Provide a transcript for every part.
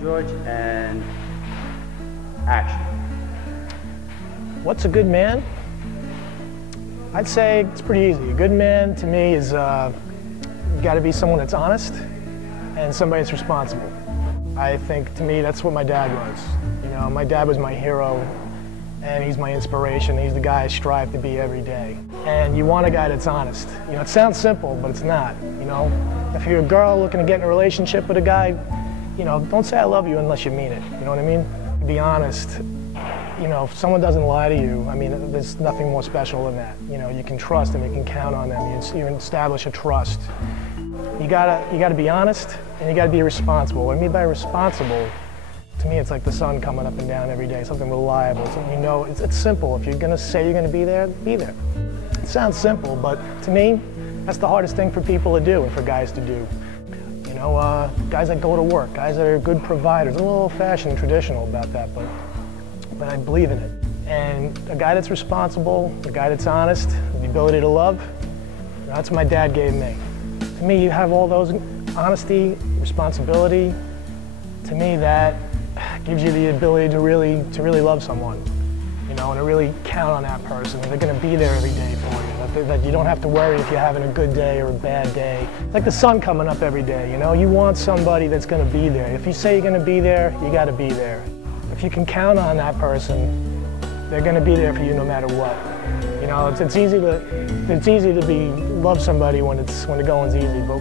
George, and action. What's a good man? I'd say it's pretty easy. A good man to me is got to be someone that's honest and somebody that's responsible. I think to me that's what my dad was. You know, my dad was my hero and he's my inspiration. He's the guy I strive to be every day. And you want a guy that's honest. You know, it sounds simple, but it's not. You know, if you're a girl looking to get in a relationship with a guy, you know, don't say I love you unless you mean it, you know what I mean? Be honest. You know, if someone doesn't lie to you, I mean, there's nothing more special than that. You know, you can trust them, you can count on them, you establish a trust. You gotta be honest, and you gotta be responsible. What I mean by responsible, to me, it's like the sun coming up and down every day, something reliable, something you know, it's simple. If you're gonna say you're gonna be there, be there. It sounds simple, but to me, that's the hardest thing for people to do and for guys to do. You know, guys that go to work, guys that are good providers, a little old-fashioned and traditional about that, but I believe in it. And a guy that's responsible, a guy that's honest, the ability to love, that's what my dad gave me. To me, you have all those, honesty, responsibility, to me that gives you the ability to really love someone, you know, and to really count on that person. They're gonna be there every day for you. That you don't have to worry if you're having a good day or a bad day. It's like the sun coming up every day, you know? You want somebody that's gonna be there. If you say you're gonna be there, you gotta be there. If you can count on that person, they're gonna be there for you no matter what. You know, it's easy to love somebody when the going's easy, but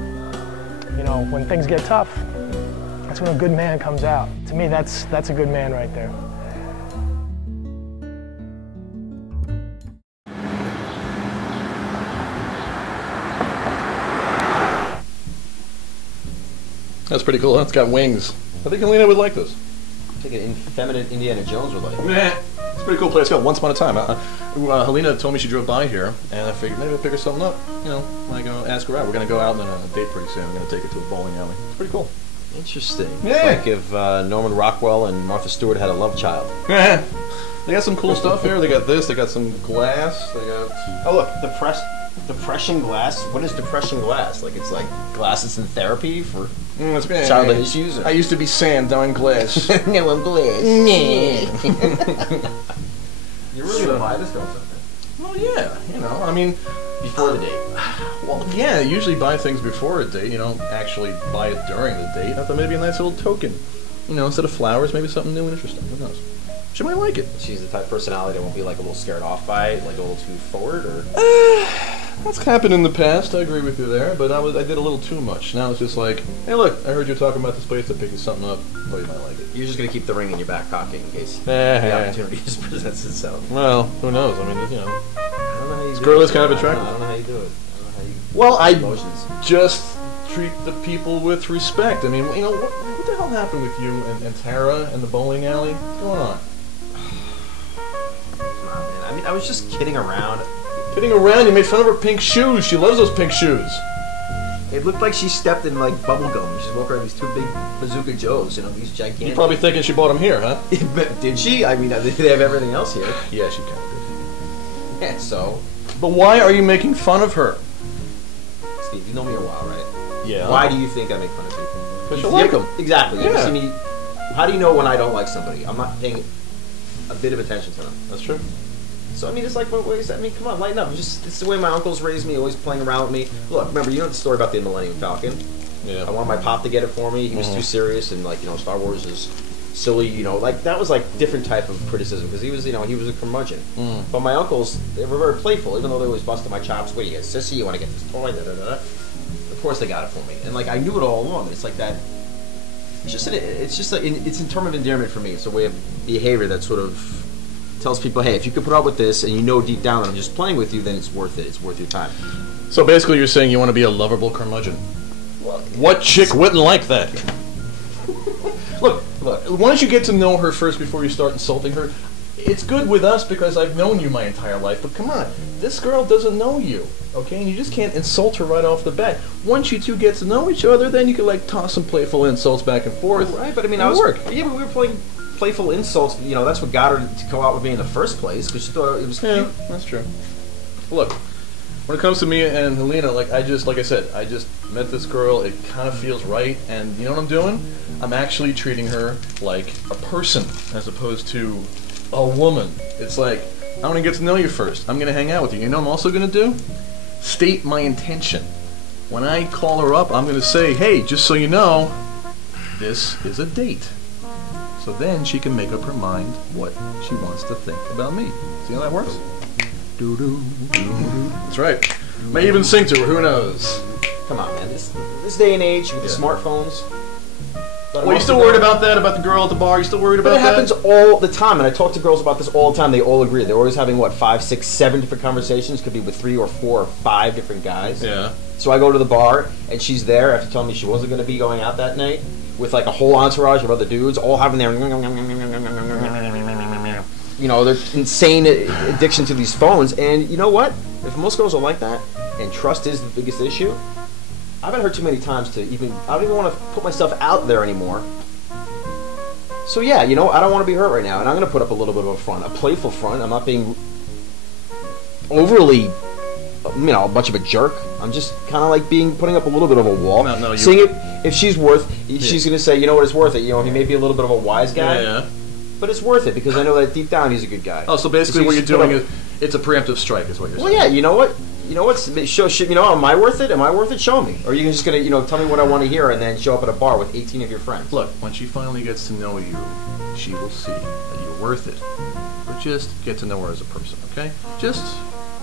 you know, when things get tough, that's when a good man comes out. To me, that's a good man right there. That's pretty cool, huh? It's got wings. I think Helena would like this. I think an effeminate Indiana Jones would like it. Meh. It's a pretty cool place. It's got Once Upon a Time. Helena told me she drove by here, and I figured maybe I'll pick her something up. You know, like ask her out. We're going to go out on a date pretty soon. I'm going to take her to a bowling alley. It's pretty cool. Interesting. Yeah. It's like if Norman Rockwell and Martha Stewart had a love child. Yeah. They got some cool stuff here. They got this. They got some glass. They got... Oh, look. Depression glass? What is depression glass? Like, it's like glasses in therapy for childhood issues? Or? I used to be sand on glass. No, I'm glass. You really gonna buy this, don't you? Well, yeah. You know, I mean... Before the date. Well, yeah, I usually buy things before a date. You don't actually buy it during the date. I thought maybe a nice little token. You know, instead of flowers, maybe something new and interesting. Who knows? She might like it. She's the type of personality that won't be like a little scared off by it, like a little too forward, or... That's happened in the past, I agree with you there, but I did a little too much. Now it's just like, hey look, I heard you talking about this place, to pick you something up, oh, you might like it. You're just going to keep the ring in your back pocket in case the opportunity just presents itself. Well, who knows, I mean, you know. I don't know how you this girl is kind of attractive. I don't know how you do it. I don't know how you... Well, I emotions. just treat the people with respect. I mean, you know, what the hell happened with you and Tara and the bowling alley? What's going on? Come on, man. I mean, I was just kidding around. Kidding around? You made fun of her pink shoes. She loves those pink shoes. It looked like she stepped in, like, bubble gum. She's walking around these two big Bazooka Joes, you know, these gigantic... You're probably thinking she bought them here, huh? Did she? I mean, they have everything else here. Yeah, she kind of did. Yeah, so... But why are you making fun of her? Steve, you know me a while, right? Yeah. Why do you think I make fun of people? Because you like them. Exactly. Yeah. You ever see me... How do you know when I don't like somebody? I'm not paying a bit of attention to them. That's true. So, I mean, it's like, what is that? I mean, come on, lighten up. It's the way my uncles raised me, always playing around with me. Look, remember, you know the story about the Millennium Falcon? Yeah. I wanted my pop to get it for me. He was too serious, and, like, you know, Star Wars is silly, you know. Like, that was, like, different type of criticism, because he was, you know, he was a curmudgeon. But my uncles, they were very playful, even though they always busted my chops. Wait, you get sissy, you want to get this toy, da-da-da-da. Of course they got it for me. And, like, I knew it all along. It's like that... It's just like, it's in term of endearment for me. It's a way of behavior that sort of... tells people, hey, if you could put up with this and you know deep down that I'm just playing with you, then it's worth it. It's worth your time. So basically you're saying you want to be a lovable curmudgeon. Well, what chick wouldn't like that? Look, why don't you get to know her first before you start insulting her? it's good with us because I've known you my entire life, but come on, this girl doesn't know you, okay? And you just can't insult her right off the bat. Once you two get to know each other, then you can like toss some playful insults back and forth. Right, but I mean, It'll work. Yeah, but we were playing playful insults. You know, that's what got her to go out with me in the first place because she thought it was cute. Yeah, that's true. Look, when it comes to me and Helena, like I said, I just met this girl. It kind of feels right, and you know what I'm doing? I'm actually treating her like a person as opposed to a woman. It's like, I want to get to know you first. I'm going to hang out with you. You know what I'm also going to do? State my intention. When I call her up, I'm going to say, hey, just so you know, this is a date. So then she can make up her mind what she wants to think about me. See how that works? That's right. May even sing to her, who knows? Come on, man. This day and age with the smartphones. Well, you still worried about that, about the girl at the bar? You still worried about that? But it happens all the time, and I talk to girls about this all the time. They all agree. They're always having, what, 5, 6, 7 different conversations. Could be with 3 or 4 or 5 different guys. Yeah. So I go to the bar, and she's there after telling me she wasn't going to be going out that night with, like, a whole entourage of other dudes, all having their... You know, their insane addiction to these phones. And you know what? If most girls are like that, and trust is the biggest issue, I've been hurt too many times to even... I don't even want to put myself out there anymore. So yeah, you know, I don't want to be hurt right now, and I'm going to put up a little bit of a front, a playful front. I'm not being overly, you know, much of a jerk. I'm just kind of like putting up a little bit of a wall. No, seeing if she's she's going to say, you know what, it's worth it. You know, he may be a little bit of a wise guy. Yeah. But it's worth it because I know that deep down he's a good guy. Oh, so basically what you're doing is it's a preemptive strike, is what you're saying. Well, yeah, you know what? You know what? You know, am I worth it? Am I worth it? Show me. Or are you just gonna, you know, tell me what I want to hear and then show up at a bar with 18 of your friends? Look, when she finally gets to know you, she will see that you're worth it. But just get to know her as a person, okay?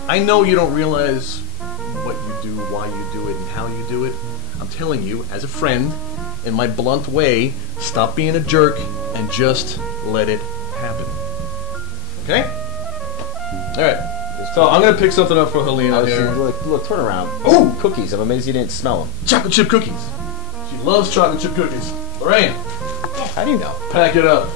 I know you don't realize what you do, why you do it, and how you do it. I'm telling you, as a friend, in my blunt way, stop being a jerk and just let it happen. Okay? Alright. So I'm going to pick something up for Helena here. Look, turn around. Ooh! Cookies. I'm amazed you didn't smell them. Chocolate chip cookies. She loves chocolate chip cookies. Lorraine. How do you know? Pack it up.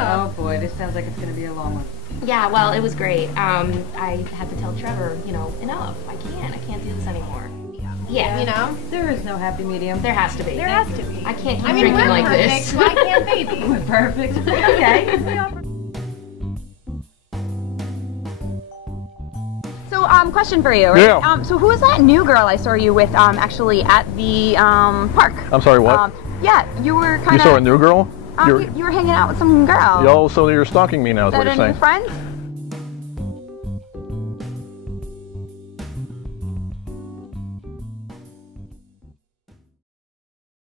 Oh boy, this sounds like it's going to be a long one. Yeah, well, it was great. I had to tell Trevor, you know, enough. I can't do this anymore. Yeah. You know? There is no happy medium. There has to be. There has to be. I can't keep drinking like this. Why can't they be? We're perfect. Okay. So, question for you. Right? Yeah. So, who was that new girl I saw you with actually at the park? I'm sorry, what? Yeah, you were kind of... You saw a new girl? you were hanging out with some girl. Oh, so you're stalking me now is what Is you're that a saying. new friend?